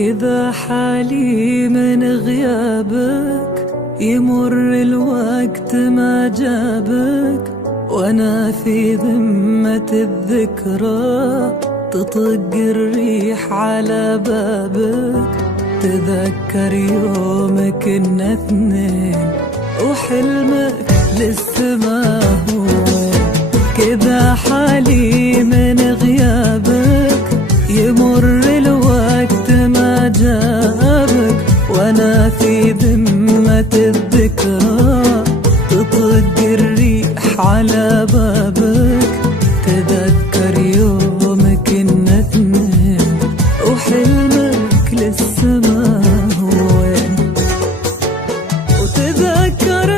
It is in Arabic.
كذا حالي من غيابك، يمر الوقت ما جابك، وانا في ذمة الذكرى تطق الريح على بابك. تذكر يوم كنا اثنين وحلمك لسه ما هو. كذا حالي من غيابك، يمر الوقت ما جابك، وانا في ذمة الذكرى تطق الريح على بابك. تذكر يوم كنا اثنين وحلمك لسه ما هو وين. وتذكر